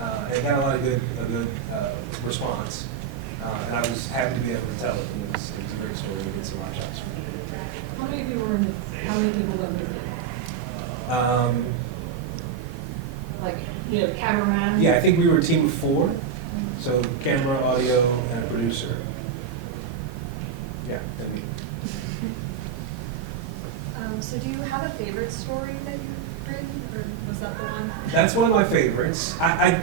And it got a good response. And I was happy to be able to tell it. It was a great story. We did some live shots. How many people were in it? How many people went with it? Like, you know, cameraman? Yeah, I think we were a team of 4. So camera, audio, and a producer. Yeah, and me. So do you have a favorite story that you've written, or was that the one? That's one of my favorites.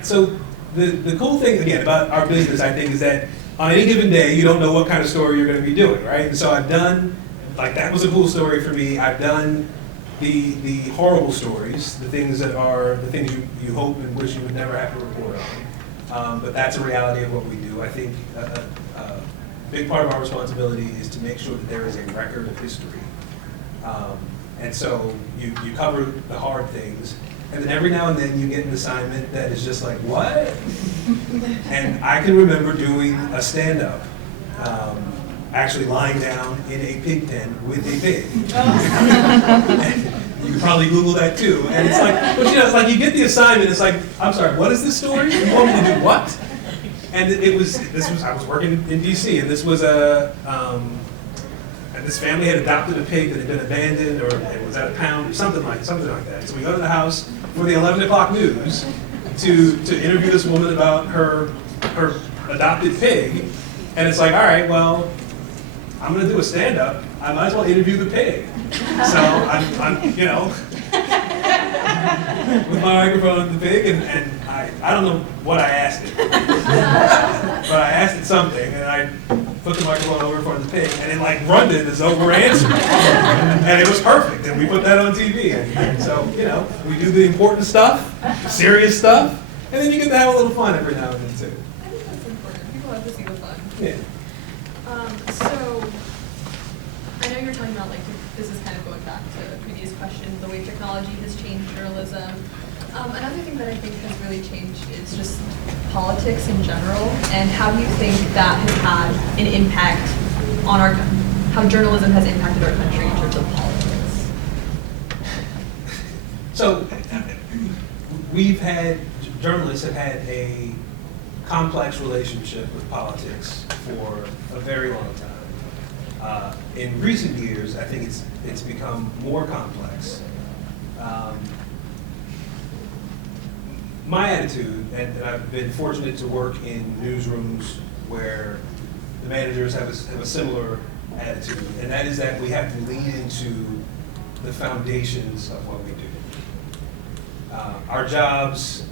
So the cool thing, again, about our business, I think, is that on any given day, you don't know what kind of story you're going to be doing, right? And so I've done, like, that was a cool story for me. I've done the horrible stories, the things that are the things you hope and wish you would never have to report on. But that's a reality of what we do. I think a big part of our responsibility is to make sure that there is a record of history. And so you cover the hard things, and then every now and then you get an assignment that is just like, what? And I can remember doing a stand-up, actually lying down in a pig pen with a pig. You can probably Google that too. And it's like, but you know, it's like you get the assignment, it's like, I'm sorry, what is this story? You want me to do what? And I was working in DC, and this was and this family had adopted a pig that had been abandoned, or it was at a pound, or something like that. So we go to the house for the 11 o'clock news to interview this woman about her adopted pig, and it's like, all right, well, I'm going to do a stand-up. I might as well interview the pig. So I'm you know, with my microphone and the pig, and I don't know what I asked it, but I asked it something, and I put the microphone over in front of the pig, and it like runned it as though we're answering. And it was perfect, and we put that on TV. And so, you know, we do the important stuff, the serious stuff, and then you get to have a little fun every now and then too. I think that's important. People have to see the fun. Yeah. So, I know you were talking about, like, this is kind of going back to a previous question, the way technology has changed journalism. Another thing that I think has really changed is just politics in general, and how do you think that has had an impact on how journalism has impacted our country in terms of politics? So, journalists have had a complex relationship with politics for a very long time. In recent years, I think it's become more complex. My attitude, and I've been fortunate to work in newsrooms where the managers have a similar attitude, and that is that we have to lean into the foundations of what we do. Our jobs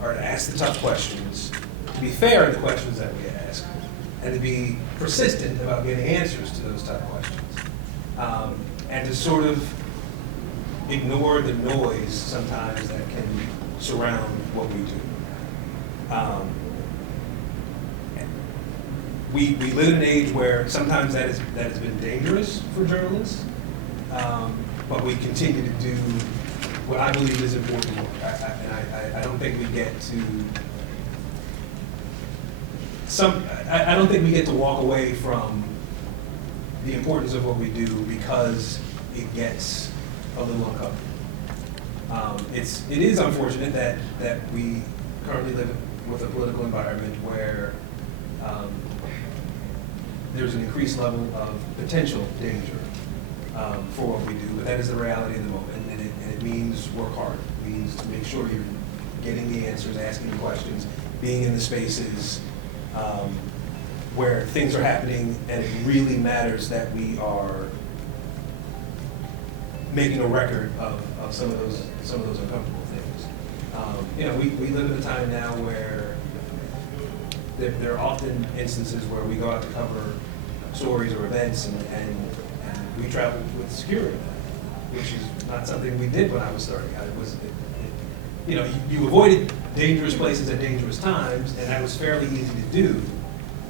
are to ask the tough questions, to be fair in the questions that we ask, and to be persistent about getting answers to those tough questions, and to sort of ignore the noise sometimes that can surround what we do. We live in an age where sometimes that has been dangerous for journalists, but we continue to do what I believe is important work. I don't think we get to I don't think we get to walk away from the importance of what we do because it gets a little uncomfortable. It is unfortunate that we currently live with a political environment where there's an increased level of potential danger for what we do, but that is the reality of the moment, and it means work hard. It means to make sure you're getting the answers, asking the questions, being in the spaces where things are happening, and it really matters that we are making a record of some of those uncomfortable things. You know, we live in a time now where there are often instances where we go out to cover stories or events, and we travel with security, which is not something we did when I was starting out. You know, you avoided dangerous places at dangerous times, and that was fairly easy to do,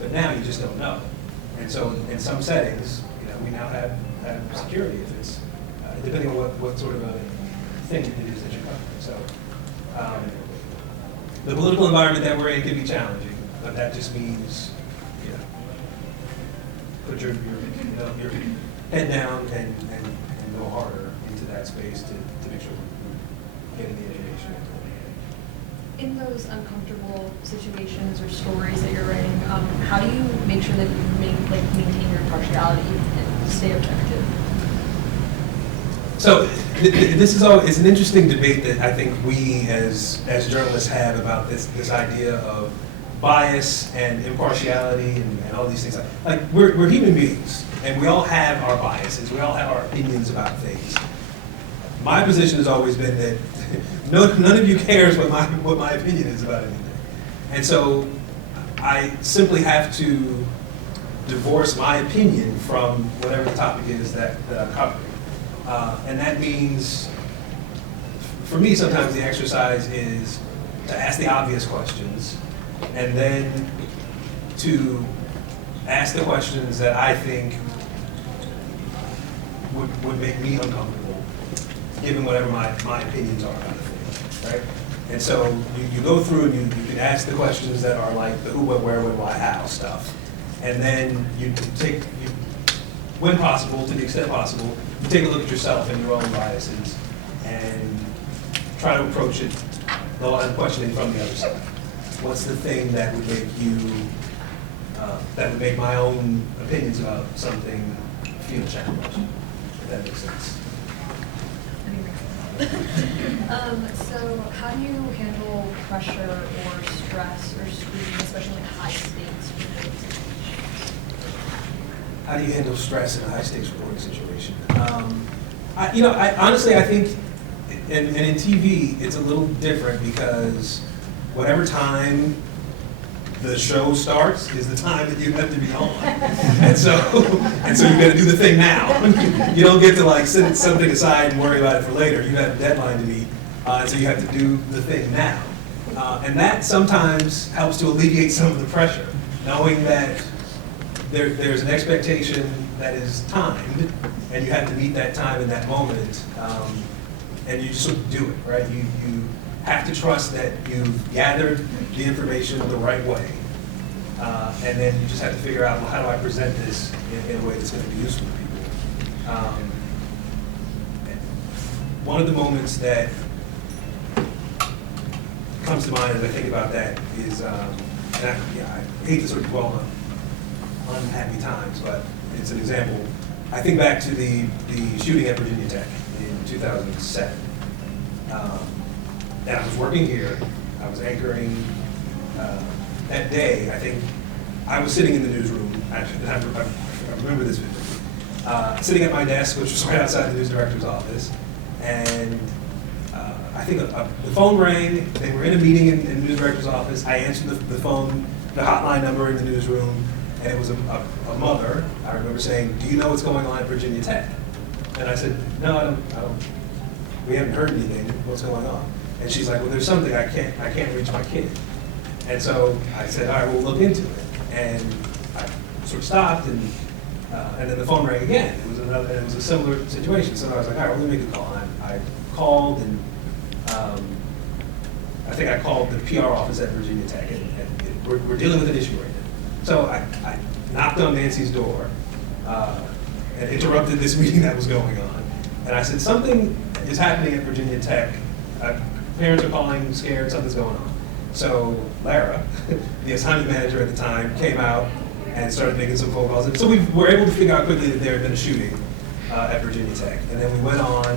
but now you just don't know. And so in some settings, you know, we now have security if it's depending on what sort of a thing it is that you're covering. So the political environment that we're in can be challenging, but that just means, you know, put your head down and go harder into that space to make sure we're getting the information. in those uncomfortable situations or stories that you're writing, how do you make sure that you maintain your impartiality and stay objective? So this is it's an interesting debate that I think we as journalists have about this idea of bias and impartiality and all these things. Like we're human beings and we all have our biases. We all have our opinions about things. My position has always been that none of you cares what my opinion is about anything. And so I simply have to divorce my opinion from whatever the topic is that I'm covering. And that means, for me, sometimes the exercise is to ask the obvious questions and then to ask the questions that I think would make me uncomfortable, given whatever my opinions are about the thing, right? And so you go through and you can ask the questions that are like the who, what, where, when, why, how stuff. And then when possible, to the extent possible, you take a look at yourself and your own biases and try to approach it, the line of questioning from the other side. What's the thing that would make that would make my own opinions about something feel challenged, if that makes sense? So how do you handle pressure or stress or scrutiny, especially in high stakes reporting situations? How do you handle stress in a high stakes reporting situation? I honestly, I think, and in TV, it's a little different because whatever time the show starts is the time that you have to be on. And so you got to do the thing now. You don't get to like set something aside and worry about it for later. You have a deadline to meet, and so you have to do the thing now. And that sometimes helps to alleviate some of the pressure, knowing that there's an expectation that is timed, and you have to meet that time in that moment, and you just sort of do it, right? You have to trust that you've gathered the information the right way, and then you just have to figure out, well, how do I present this in a way that's going to be useful to people? One of the moments that comes to mind as I think about that is, and I hate to sort of dwell on unhappy times, but it's an example. I think back to the shooting at Virginia Tech in 2007. And I was working here, I was anchoring. That day, I think, I was sitting in the newsroom, actually, I remember this vividly, sitting at my desk, which was right outside the news director's office, and I think the phone rang, they were in a meeting in the news director's office, I answered the phone, the hotline number in the newsroom, and it was a mother, I remember saying, do you know what's going on at Virginia Tech? And I said, no, I don't, we haven't heard anything, what's going on? And she's like, well, there's something, I can't reach my kid. And so I said, all right, we'll look into it. And I sort of stopped, and then the phone rang again. It was a similar situation. So I was like, all right, well, let me make a call. And I called, and I think I called the PR office at Virginia Tech, and we're dealing with an issue right now. So I knocked on Nancy's door and interrupted this meeting that was going on. And I said, something is happening at Virginia Tech. Parents are calling, scared, something's going on. So Lara, the assignment manager at the time, came out and started making some phone calls. And so we were able to figure out quickly that there had been a shooting at Virginia Tech. And then we went on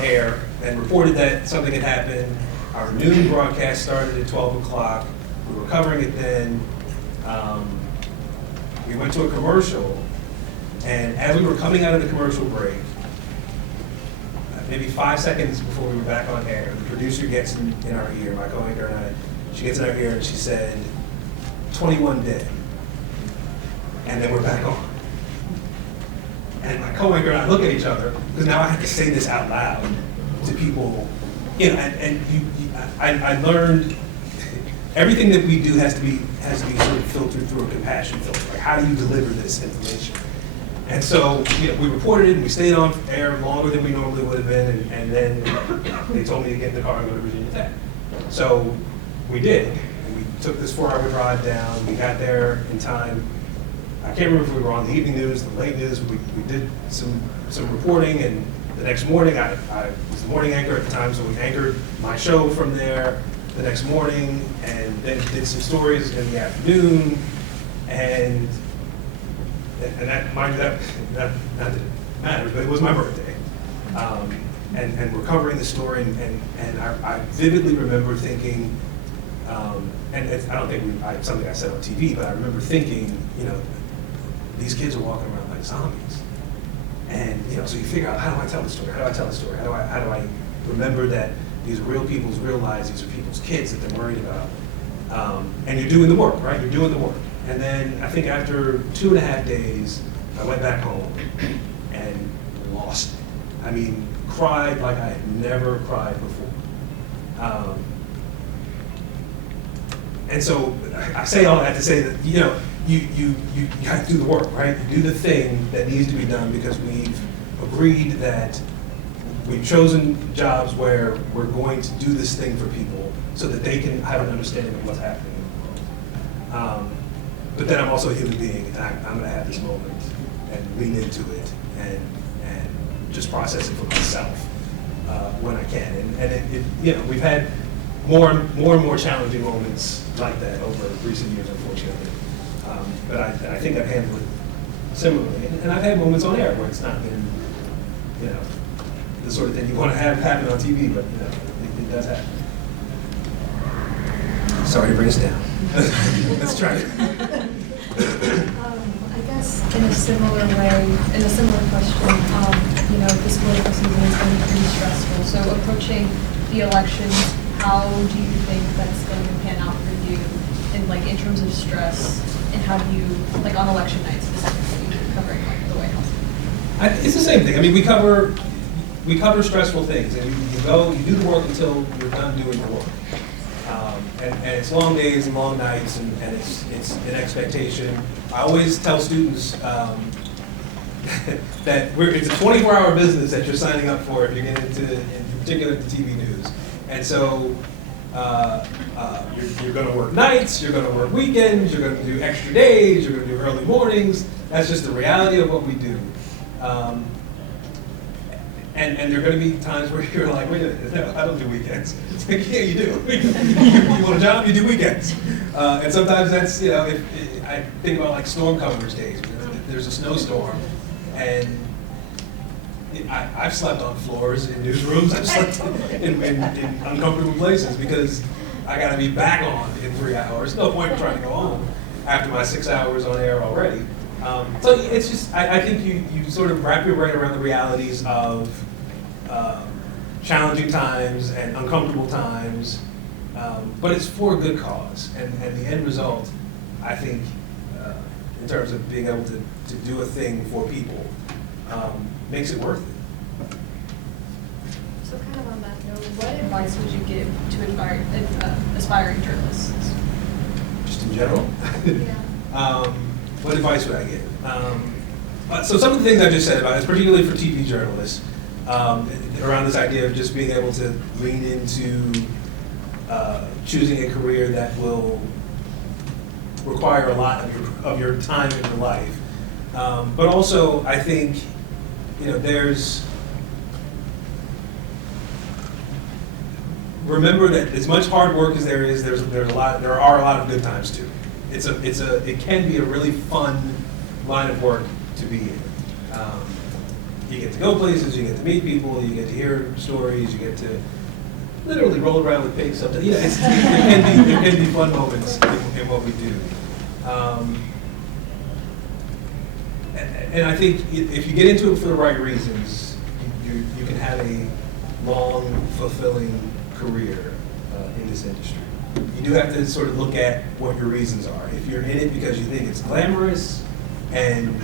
air and reported that something had happened. Our noon broadcast started at 12 o'clock. We were covering it then. We went to a commercial, and as we were coming out of the commercial break, maybe 5 seconds before we were back on air, the producer gets in our ear, my co-anchor and I, she gets in our ear and she said, 21 dead. And then we're back on. And my co-anchor and I look at each other, because now I have to say this out loud to people, I learned everything that we do has to be sort of filtered through a compassion filter. Like, how do you deliver this information? And so we reported it, and we stayed on air longer than we normally would have been, and then they told me to get in the car and go to Virginia Tech. So we did. And we took this 4-hour drive down. We got there in time. I can't remember if we were on the evening news, the late news. We did some reporting, and The next morning, I was the morning anchor at the time, so we anchored my show from there the next morning, and then did some stories in the afternoon, and that, mind you, that not that it matters, but it was my birthday. And we're covering the story, and I vividly remember thinking, and I don't think something I said on TV, but I remember thinking, these kids are walking around like zombies. And, so you figure out, how do I tell the story? How do I tell the story? How do I remember that these are real people's real lives, these are people's kids that they're worried about? And you're doing the work, right? You're doing the work. And then I think after 2.5 days, I went back home and lost it. I mean, cried like I had never cried before. And so I say all that to say that, you have to do the work, right? You do the thing that needs to be done because we've agreed that we've chosen jobs where we're going to do this thing for people so that they can have an understanding of what's happening in the world. But then I'm also a human being, and I'm going to have this moment and lean into it and just process it for myself when I can. And we've had more and more challenging moments like that over recent years, unfortunately. But I think I've handled it similarly. And I've had moments on air where it's not been, the sort of thing you want to have happen on TV, but it does happen. Sorry to bring us down. Let's try it. I guess in a similar way, in a similar question, this political season has been pretty stressful. So approaching the elections, how do you think that's going to pan out for you in terms of stress, and how do you, on election night specifically, covering the White House? It's the same thing. I mean, we cover stressful things, and you do the work until you're done doing the work. And it's long days and long nights, and it's an expectation. I always tell students that it's a 24-hour business that you're signing up for if you get into, in particular, the TV news. And so you're going to work nights, you're going to work weekends, you're going to do extra days, you're going to do early mornings. That's just the reality of what we do. And there are going to be times where you're like, wait a minute, no, I don't do weekends. It's like, yeah, you do. You want a job, you do weekends. And sometimes that's, I think about storm coverage days. There's a snowstorm, and I've slept on floors in newsrooms. I've slept in uncomfortable places because I got to be back on in 3 hours. No point in trying to go home after my 6 hours on air already. So it's just, I think you sort of wrap your brain around the realities of challenging times and uncomfortable times, but it's for a good cause. And the end result, I think, in terms of being able to do a thing for people, makes it worth it. So kind of on that note, what advice would you give to aspiring journalists? Just in general? Yeah. What advice would I give? So some of the things I just said about it, particularly for TV journalists, around this idea of just being able to lean into choosing a career that will require a lot of your time in your life. But also, I think, remember that as much hard work as there is, there are a lot of good times too. It can be a really fun line of work to be in. You get to go places, you get to meet people, you get to hear stories, you get to literally roll around with pigs sometimes. There can be fun moments in what we do. And I think if you get into it for the right reasons, you can have a long, fulfilling career in this industry. You do have to sort of look at what your reasons are. If you're in it because you think it's glamorous and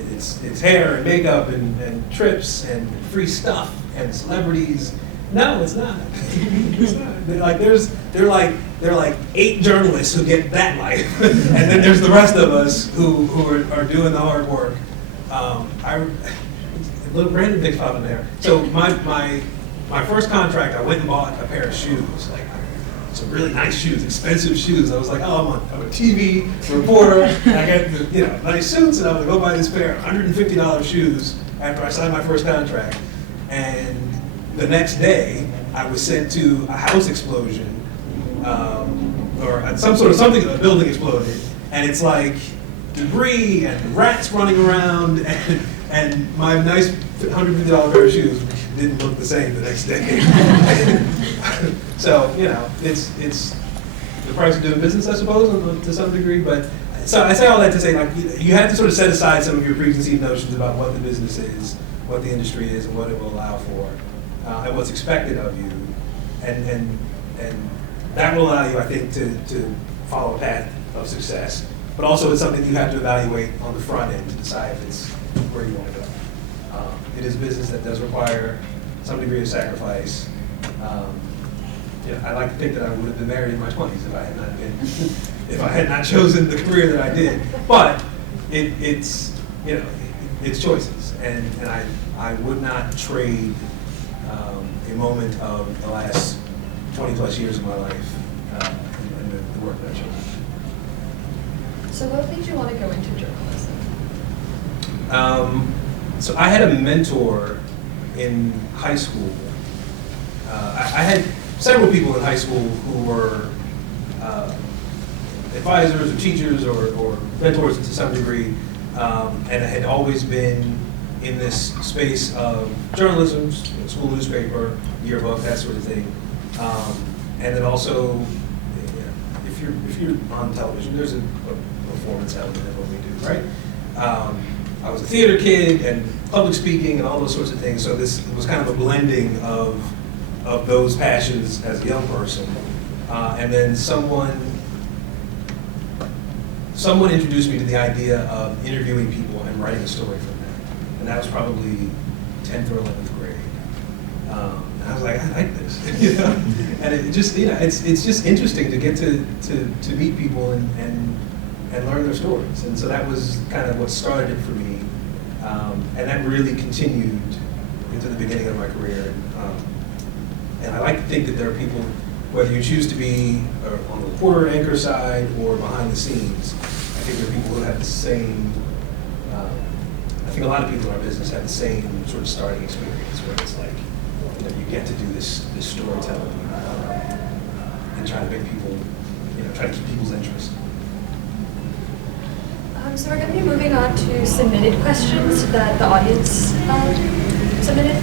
it's hair and makeup and trips and free stuff and celebrities, no, it's not. It's not. There are like 8 journalists who get that life, and then there's the rest of us who are doing the hard work. A little random things popping there. So my first contract, I went and bought a pair of shoes, some really nice shoes, expensive shoes. I was like, oh, I'm a TV reporter, and I got nice suits, and I'm gonna go buy this pair of $150 shoes after I signed my first contract. And the next day, I was sent to a house explosion, or something, a building exploded, and it's like debris and rats running around, and my nice $150 pair of shoes didn't look the same the next day. So, it's the price of doing business, I suppose, to some degree. But so I say all that to say, like, you have to sort of set aside some of your preconceived notions about what the business is, what the industry is, and what it will allow for, and what's expected of you, and that will allow you, I think, to follow a path of success. But also, it's something you have to evaluate on the front end to decide if it's where you want to go. It is a business that does require some degree of sacrifice. I like to think that I would have been married in my 20s if I had not chosen the career that I did. But it's choices, and I would not trade a moment of the last 20 plus years of my life and the work that I chose. So what made you want to go into journalism? So I had a mentor in high school. I had several people in high school who were advisors or teachers or mentors to some degree, and I had always been in this space of journalism, school newspaper, yearbook, that sort of thing. And then also, if you're on television, there's a performance element of what we do, right? I was a theater kid and public speaking and all those sorts of things. So this was kind of a blending of those passions as a young person. And then someone introduced me to the idea of interviewing people and writing a story from them. And that was probably 10th or 11th grade. And I was like, I like this. And it just, it's just interesting to get to meet people and learn their stories. And so that was kind of what started it for me. And that really continued into the beginning of my career. And I like to think that there are people, whether you choose to be on the reporter anchor side or behind the scenes, I think there are people who have the same, I think a lot of people in our business have the same sort of starting experience where it's like, you get to do this storytelling and try to make people, try to keep people's interest. So we're going to be moving on to submitted questions that the audience submitted.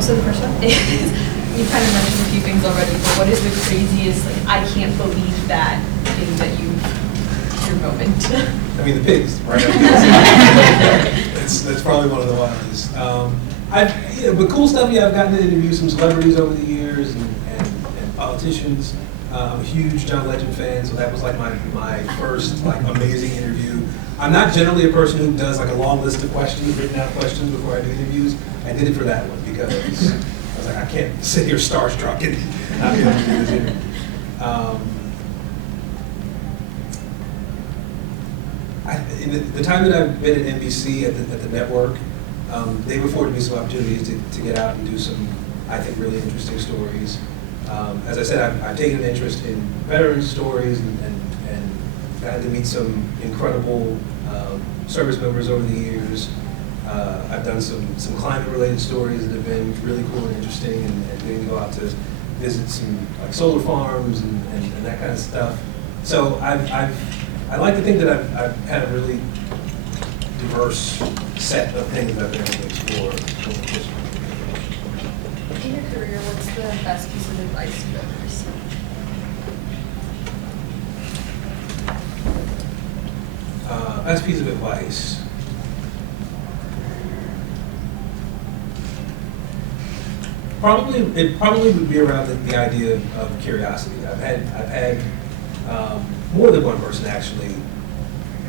So the first one is, you kind of mentioned a few things already, but what is the craziest, I can't believe that thing that your moment? I mean, the pigs, right? That's probably one of the wildest. But cool stuff, I've gotten to interview some celebrities over the years and politicians. I'm a huge John Legend fan, so that was like my first amazing interview. I'm not generally a person who does a long list of questions, written out questions before I do interviews. I did it for that one because I was like, I can't sit here starstruck and not be able to do this interview. In the time that I've been at NBC at the network, they've afforded me some opportunities to get out and do some, I think, really interesting stories. As I said, I've taken an interest in veterans stories and gotten to meet some incredible service members over the years. I've done some climate-related stories that have been really cool and interesting, and getting to go out to visit some solar farms and that kind of stuff. So I like to think that I've had a really diverse set of things that I've been able to explore. In your career, what's the best piece of advice you've ever received? Best piece of advice. It probably would be around the idea of curiosity. I've had more than one person actually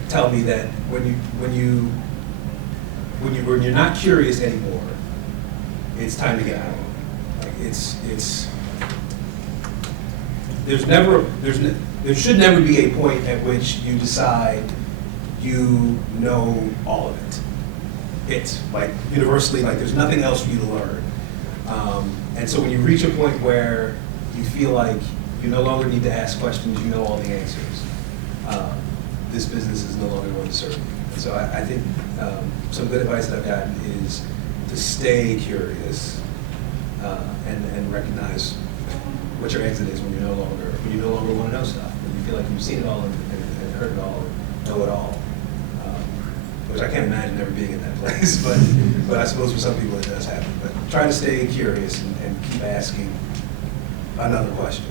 tell me that when you're not curious anymore, it's time to get out. There should never be a point at which you decide you know all of it. It's universally there's nothing else for you to learn. And so when you reach a point where you feel like you no longer need to ask questions, you know all the answers, this business is no longer going to serve you. So I think some good advice that I've gotten is to stay curious and recognize what your exit is when you no longer want to know stuff, when you feel like you've seen it all and heard it all and know it all. Which I can't imagine ever being in that place, but I suppose for some people it does happen. But try to stay curious and keep asking another question.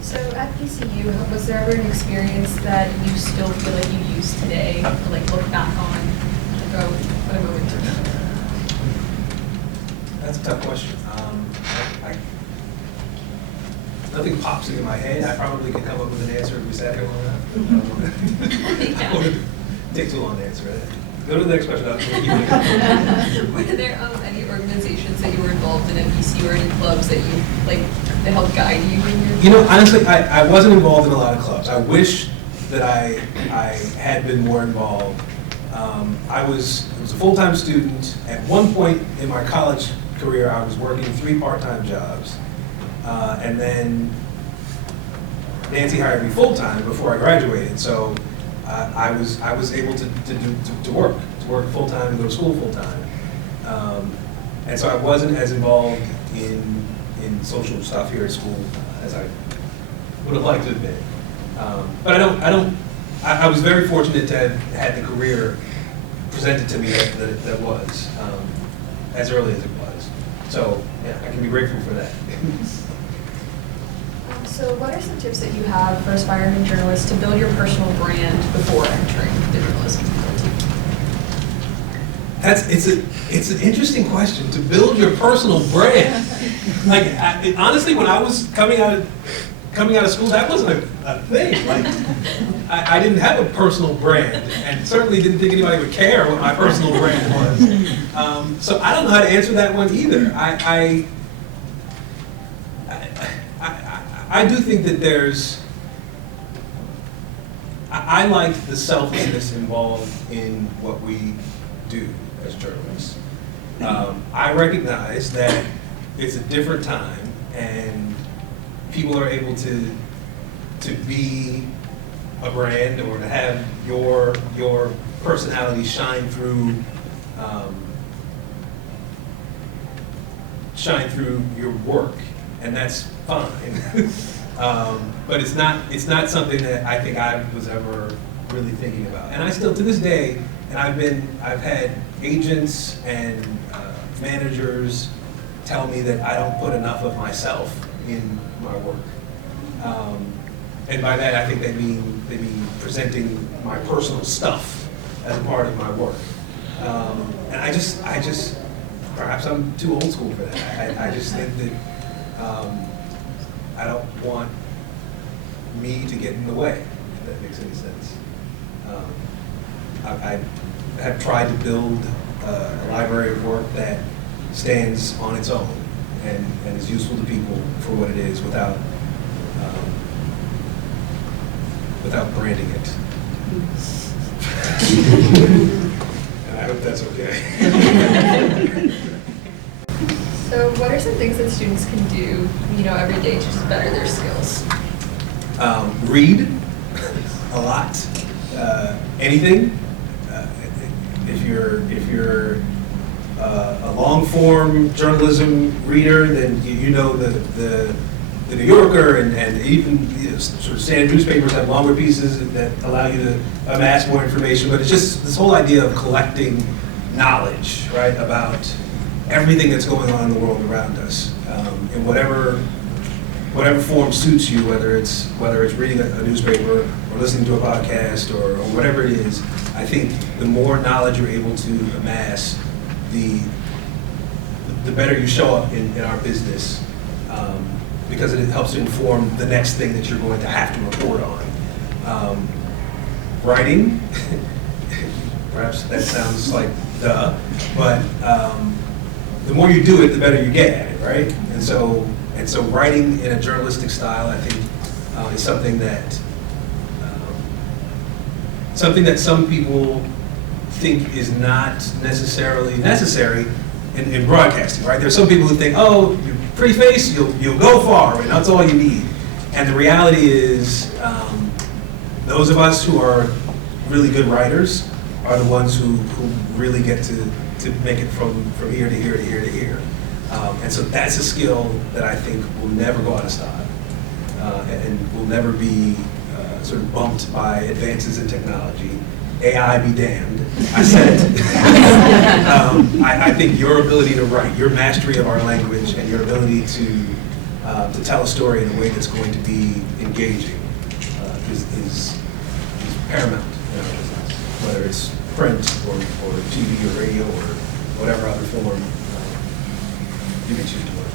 So at VCU, was there ever an experience that you still feel like you use today, or like look back on, like, oh, what a moment to be? That's a tough question. Nothing pops into my head. I probably could come up with an answer if we sat here long enough. I wouldn't take too long to answer it. Go to the next question. Were there any organizations that you were involved in at VCU or any clubs that you like that helped guide you in your? Honestly, I wasn't involved in a lot of clubs. I wish that I had been more involved. I was a full-time student. At one point in my college career, I was working 3 part-time jobs. And then Nancy hired me full-time before I graduated. So I was able to work full-time and go to school full-time. And so I wasn't as involved in social stuff here at school as I would have liked to have been. But I was very fortunate to have had the career presented to me that was, as early as it was. So yeah, I can be grateful for that. So what are some tips that you have for aspiring journalists to build your personal brand before entering the journalism field? It's an interesting question, to build your personal brand. Like, honestly, when I was coming out of school, that wasn't a thing. Like, I didn't have a personal brand, and certainly didn't think anybody would care what my personal brand was. So I don't know how to answer that one either. I do think that I like the selflessness involved in what we do as journalists. I recognize that it's a different time and people are able to be a brand or to have your personality shine through your work, and that's fine. But it's not something that I think I was ever really thinking about. And I still, to this day, and I've had agents and managers tell me that I don't put enough of myself in my work. And by that, I think they mean presenting my personal stuff as a part of my work. And I just, perhaps I'm too old school for that. I just think that I don't want me to get in the way, if that makes any sense. I have tried to build a library of work that stands on its own and is useful to people for what it is without branding it. And I hope that's okay. So what are some things that students can do, every day to just better their skills? Read a lot. Anything. If you're a long-form journalism reader, then you know the New Yorker and even sort of standard newspapers have longer pieces that allow you to amass more information. But it's just this whole idea of collecting knowledge, right, about everything that's going on in the world around us, in whatever form suits you, whether it's reading a newspaper or listening to a podcast or whatever it is. I think the more knowledge you're able to amass, the better you show up in our business, because it helps to inform the next thing that you're going to have to report on. Writing, perhaps that sounds like duh, but the more you do it, the better you get at it, right? And so writing in a journalistic style, I think, is something that some people think is not necessarily necessary in broadcasting, right? There's some people who think, oh, your pretty face, you'll go far, and that's all you need. And the reality is, those of us who are really good writers are the ones who really get to make it from here to here to here to here. And so that's a skill that I think will never go out of style and will never be sort of bumped by advances in technology. AI be damned, I said it. I think your ability to write, your mastery of our language, and your ability to tell a story in a way that's going to be engaging is paramount in our business, whether it's print or TV or radio or whatever other form you may choose to work in.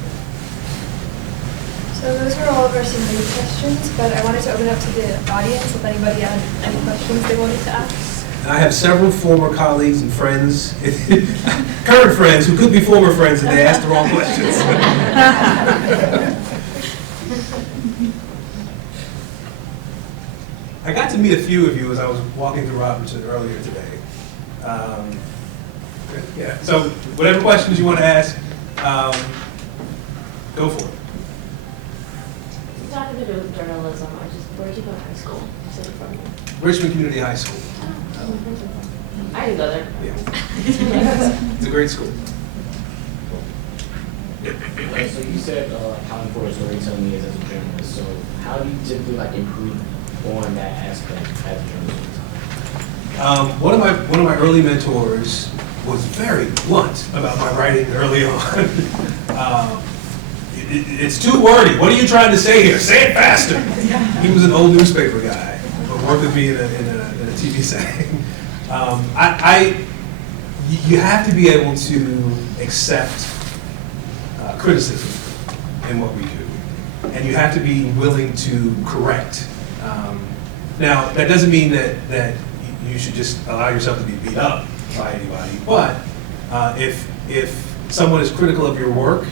So those were all of our submitted questions, but I wanted to open up to the audience if anybody had any questions they wanted to ask. And I have several former colleagues and friends, current friends who could be former friends if they asked the wrong questions. I got to meet a few of you as I was walking through Robinson earlier today. Yeah. So whatever questions you want to ask, go for it. It's nothing to do with journalism. Where'd you go to high school? Is it from here? Richmond Community High School. I didn't go there. Yeah. It's a great school. So you said accounting for storytelling is as a journalist. So how do you typically improve on that aspect as a journalist? One of my early mentors was very blunt about my writing early on. It's too wordy. What are you trying to say here? Say it faster. He was an old newspaper guy, but worked with me in a TV setting. You have to be able to accept criticism in what we do, and you have to be willing to correct. Now, that doesn't mean that you should just allow yourself to be beat up by anybody, but if someone is critical of your work,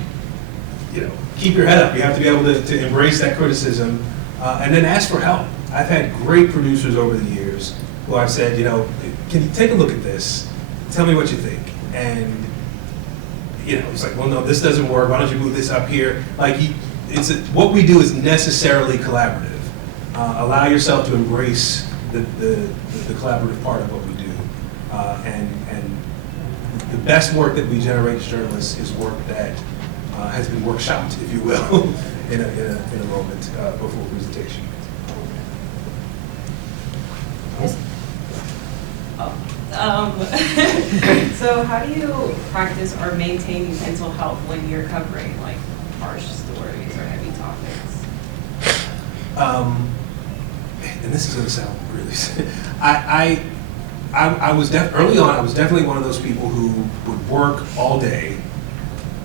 keep your head up. You have to be able to embrace that criticism and then ask for help. I've had great producers over the years who I've said, can you take a look at this? Tell me what you think. And it's like, well, no, this doesn't work. Why don't you move this up here? What we do is necessarily collaborative. Allow yourself to embrace the collaborative part of what we do. And the best work that we generate as journalists is work that has been workshopped, if you will, in a moment before presentation. So how do you practice or maintain mental health when you're covering harsh stories or heavy topics? And this is going to sound really I was early on. I was definitely one of those people who would work all day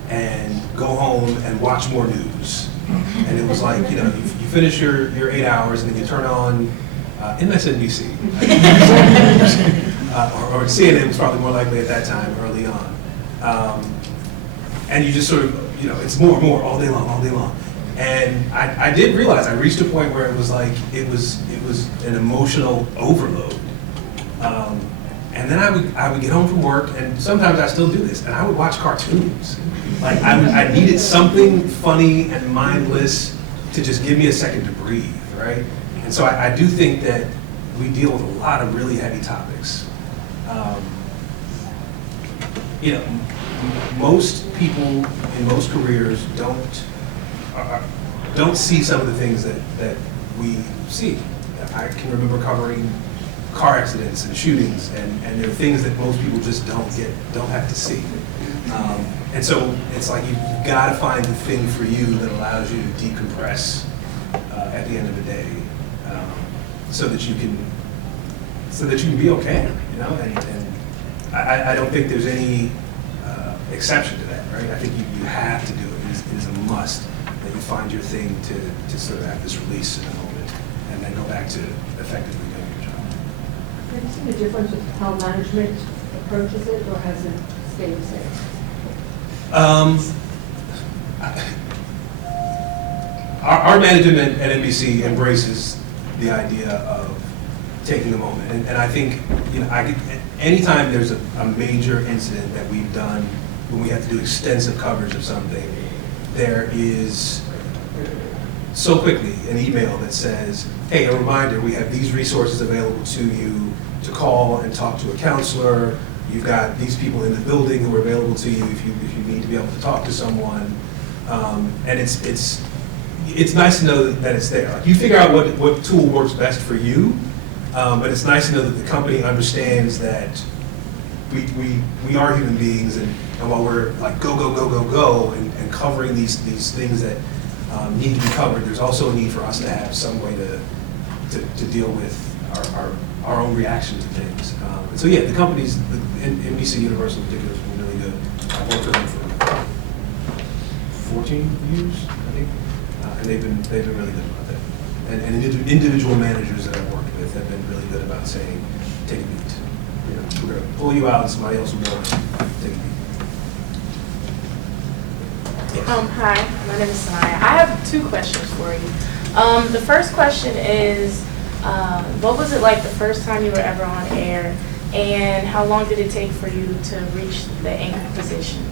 and go home and watch more news. And it was like, you finish your 8 hours and then you turn on MSNBC. or CNN was probably more likely at that time, early on. And you just sort of, it's more and more all day long. And I did realize, I reached a point where it was like, it was an emotional overload. And then I would get home from work, and sometimes I still do this, and I would watch cartoons. I needed something funny and mindless to just give me a second to breathe, right? And so I do think that we deal with a lot of really heavy topics. Most people in most careers don't see some of the things that we see. I can remember covering car accidents and shootings, and there are things that most people just don't have to see. And so it's like you've got to find the thing for you that allows you to decompress at the end of the day, so that you can be okay, And I don't think there's any exception to that, right? I think you have to do it. It is a must that you find your thing to sort of have this release in a moment, and then go back to effectively doing your job. Have you seen a difference with how management approaches it, or has it stayed the same? Our management at NBC embraces the idea of taking a moment, and I think anytime there's a major incident that we've done when we have to do extensive coverage of something, there is so quickly an email that says, hey, a reminder, we have these resources available to you to call and talk to a counselor, You've got these people in the building who are available to you if you need to be able to talk to someone. And it's nice to know that it's there. Like, you figure out what tool works best for you, but it's nice to know that the company understands that we are human beings, and while we're like go, and covering these things that need to be covered, there's also a need for us to have some way to deal with our own reaction to things. And so yeah, the companies, NBC Universal in particular, has been really good. I've worked with them for 14 years, I think, and they've been really good about that. And individual managers that I've worked with have been really good about saying, take a beat. You know, we're going to pull you out, and somebody else will go. Take a beat. Yes. Hi, my name is Sanaya. I have two questions for you. The first question is, what was it like the first time you were ever on air, and how long did it take for you to reach the anchor position?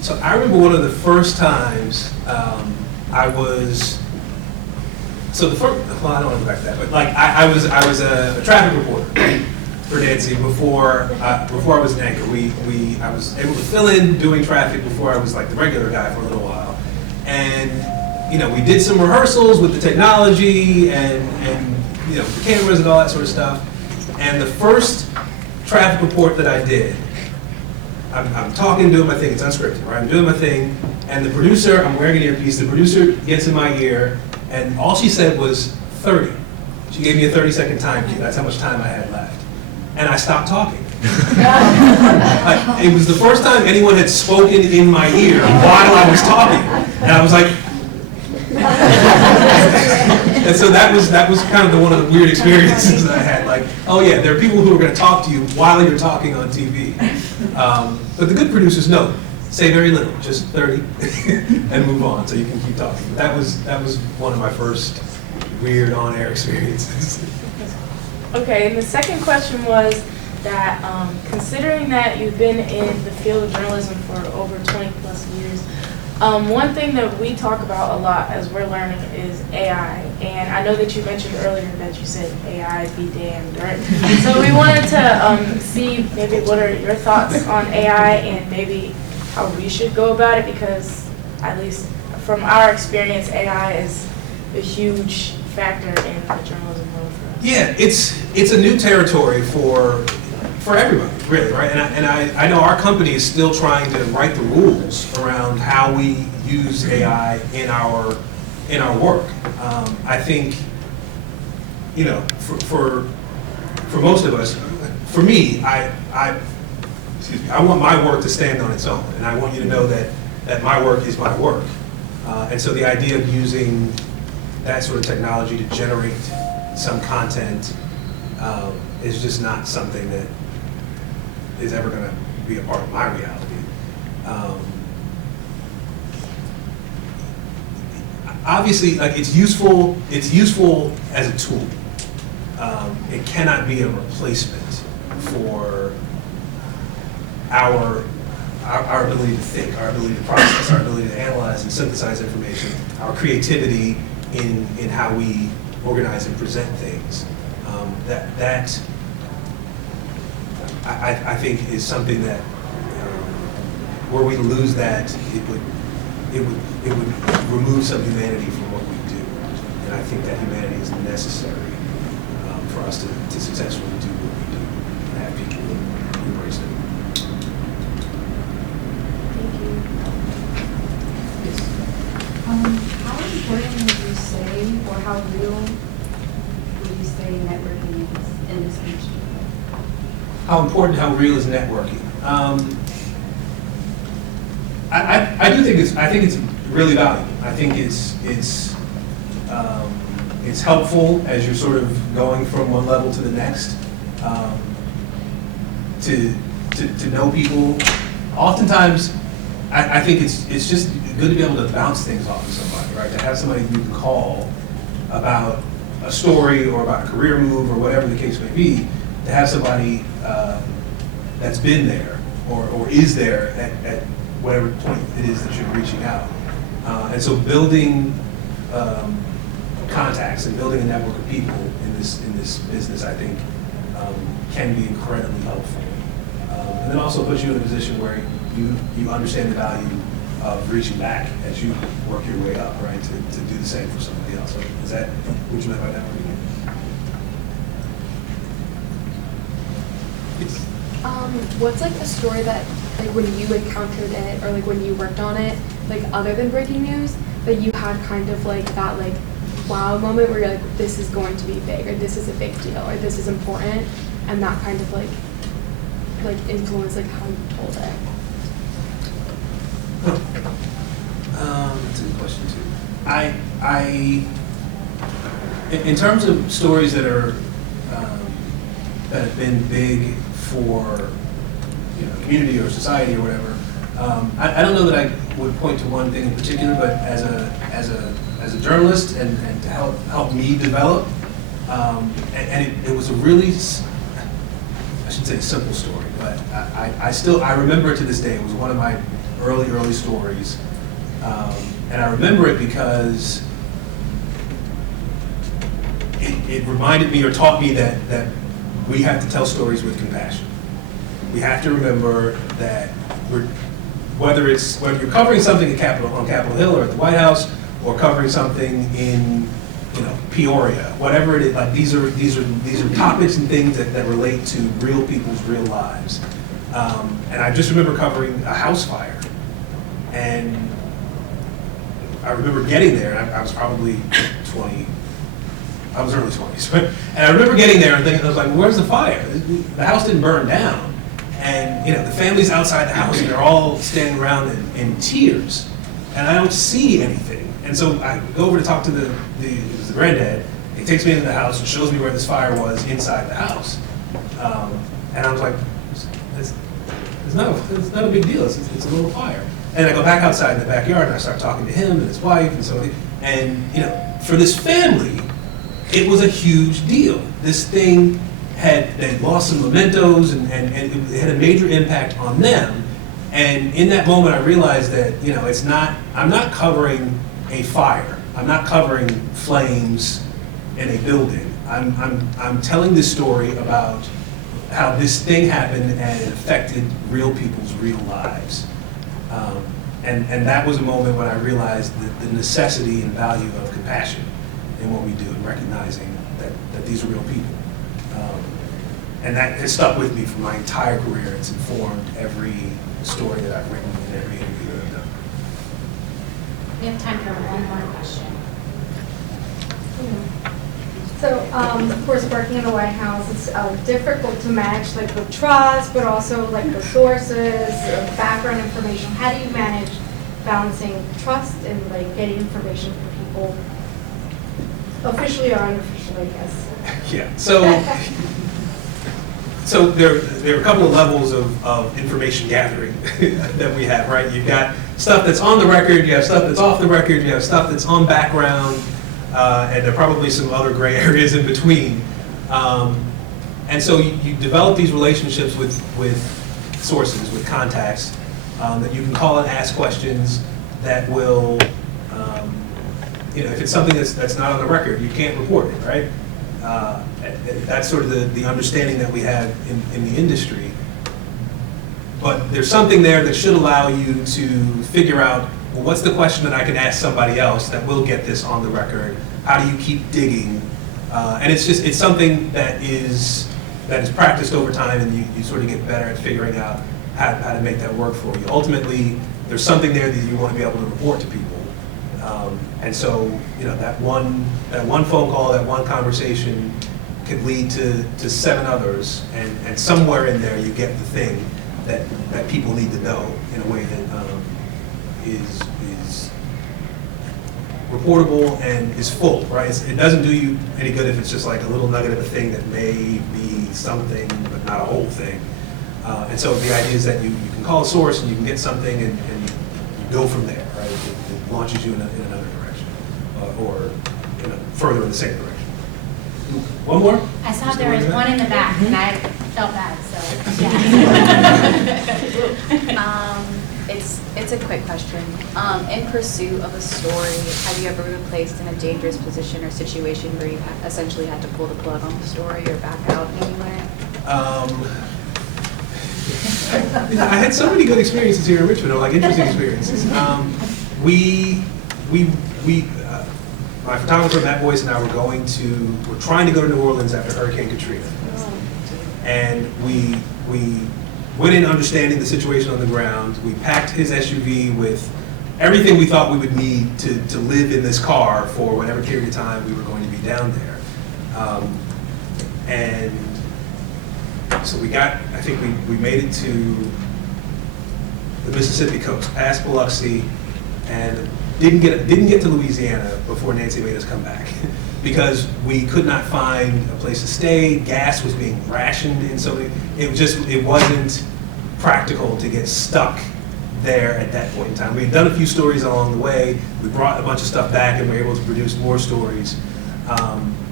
So I remember one of the first times I was. So the first, well, I don't want to go back to that, but like I was a traffic reporter for Nancy before I was an anchor. I was able to fill in doing traffic before I was like the regular guy for a little while, and we did some rehearsals with the technology and the cameras and all that sort of stuff. And the first traffic report that I did, I'm talking, doing my thing. It's unscripted, right? I'm doing my thing, and the producer, I'm wearing an earpiece. The producer gets in my ear, and all she said was 30. She gave me a 30-second time cue. That's how much time I had left, and I stopped talking. It was the first time anyone had spoken in my ear while I was talking, and I was like. And so that was kind of one of the weird experiences that I had. Like, oh yeah, there are people who are going to talk to you while you're talking on TV. But the good producers know, say very little, just 30, and move on, so you can keep talking. That was one of my first weird on-air experiences. Okay, and the second question was that considering that you've been in the field of journalism for over 20 plus years, one thing that we talk about a lot as we're learning is AI, and I know that you mentioned earlier that you said AI be damned, right? So we wanted to see maybe what are your thoughts on AI and maybe how we should go about it, because at least from our experience, AI is a huge factor in the journalism world for us. Yeah, it's a new territory for everybody, really, right? And I know our company is still trying to write the rules around how we use AI in our work. I think, for most of us, for me, I want my work to stand on its own, and I want you to know that my work is my work. And so the idea of using that sort of technology to generate some content is just not something that is ever going to be a part of my reality. Obviously, like, it's useful as a tool. It cannot be a replacement for our ability to think, our ability to process, our ability to analyze and synthesize information, our creativity in how we organize and present things. I think is something that were we to lose that, it would remove some humanity from what we do, and I think that humanity is necessary for us to successfully do what we do and have people embrace it. How important would you say, or how real would you say networking is in this industry? How important, how real is networking? I do think it's really valuable. I think it's helpful as you're sort of going from one level to the next, to know people. Oftentimes, I think it's just good to be able to bounce things off of somebody, right? To have somebody you can call about a story or about a career move or whatever the case may be, to have somebody that's been there or is there at whatever point it is that you're reaching out. And so building contacts and building a network of people in this business, I think, can be incredibly helpful. And then also puts you in a position where you understand the value of reaching back as you work your way up, right, to do the same for somebody else. So is that what you meant by that? Yes. What's like a story that, like when you encountered it or like when you worked on it, like other than breaking news, that you had kind of like that like wow moment where you're like, this is going to be big, or this is a big deal, or this is important, and that kind of like influence like how you told it? That's a good question too. In terms of stories that are that have been big for community or society or whatever, I don't know that I would point to one thing in particular, but as a journalist and to help me develop, and it was a really, I shouldn't say a simple story, but I remember it to this day. It was one of my early stories, and I remember it because it reminded me or taught me that we have to tell stories with compassion. We have to remember that whether you're covering something on Capitol Hill or at the White House, or covering something in Peoria, whatever it is, like these are topics and things that relate to real people's real lives. And I just remember covering a house fire, and I remember getting there. And I was probably 20. I was early 20s, and I remember getting there and thinking, I was like, "Where's the fire? The house didn't burn down." And the family's outside the house, and they're all standing around in tears, and I don't see anything. And so I go over to talk to the granddad. He takes me into the house and shows me where this fire was inside the house. And I was like, it's not a big deal. It's a little fire. And I go back outside in the backyard and I start talking to him and his wife and so. And for this family, it was a huge deal. This thing they lost some mementos and it had a major impact on them. And in that moment, I realized that I'm not covering a fire. I'm not covering flames in a building. I'm telling this story about how this thing happened and it affected real people's real lives. And that was a moment when I realized the necessity and value of compassion in what we do, and recognizing that these are real people. And that has stuck with me for my entire career. It's informed every story that I've written and every interview that I've done. We have time for one more question. So, of course, working in the White House, it's difficult to manage like the trust, but also like the sources, background information. How do you manage balancing trust and like getting information from people, officially or unofficially, I guess? Yeah. So there are a couple of levels of information gathering that we have, right? You've got stuff that's on the record, you have stuff that's off the record, you have stuff that's on background, and there are probably some other gray areas in between. And so you develop these relationships with sources, with contacts, that you can call and ask questions that will, if it's something that's not on the record, you can't report it, right? That's sort of the understanding that we have in the industry. But there's something there that should allow you to figure out, well, what's the question that I can ask somebody else that will get this on the record? How do you keep digging? And it's something that is practiced over time, and you sort of get better at figuring out how to make that work for you. Ultimately, there's something there that you want to be able to report to people. And so, that one phone call, that one conversation could lead to 7 others, and somewhere in there you get the thing that people need to know in a way that is reportable and is full, right? It doesn't do you any good if it's just like a little nugget of a thing that may be something, but not a whole thing. And so the idea is that you can call a source and you can get something and you go from there, right? It launches you in another direction, or further in the same direction. One more? I saw there was one in the back, and I felt bad, so, yeah. It's a quick question. In pursuit of a story, have you ever been placed in a dangerous position or situation where you essentially had to pull the plug on the story or back out in any way? Yeah, I had so many good experiences here in Richmond, or like interesting experiences. My photographer Matt Boyce and I we're trying to go to New Orleans after Hurricane Katrina, and we went in understanding the situation on the ground. We packed his SUV with everything we thought we would need to live in this car for whatever period of time we were going to be down there. And so I think we made it to the Mississippi coast, past Biloxi, and didn't get to Louisiana before Nancy made us come back because we could not find a place to stay. Gas was being rationed, and so it wasn't practical to get stuck there at that point in time. We had done a few stories along the way. We brought a bunch of stuff back and we were able to produce more stories,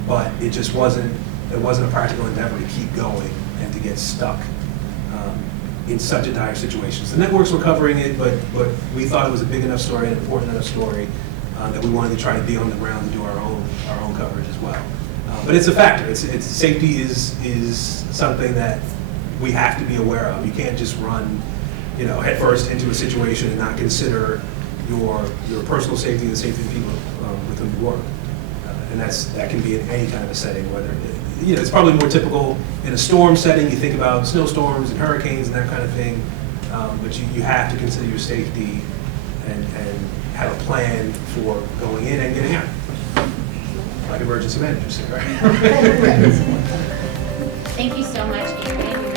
but it just wasn't a practical endeavor to keep going and to get stuck in such a dire situation. So the networks were covering it, but we thought it was a big enough story, an important enough story, that we wanted to try to be on the ground and do our own coverage as well. But it's a factor. It's safety is something that we have to be aware of. You can't just run, headfirst into a situation and not consider your personal safety and the safety of the people with whom you work. And that can be in any kind of a setting, whether it's probably more typical in a storm setting. You think about snowstorms and hurricanes and that kind of thing, but you have to consider your safety and have a plan for going in and getting out, like emergency managers say, right? Thank you so much, Aaron.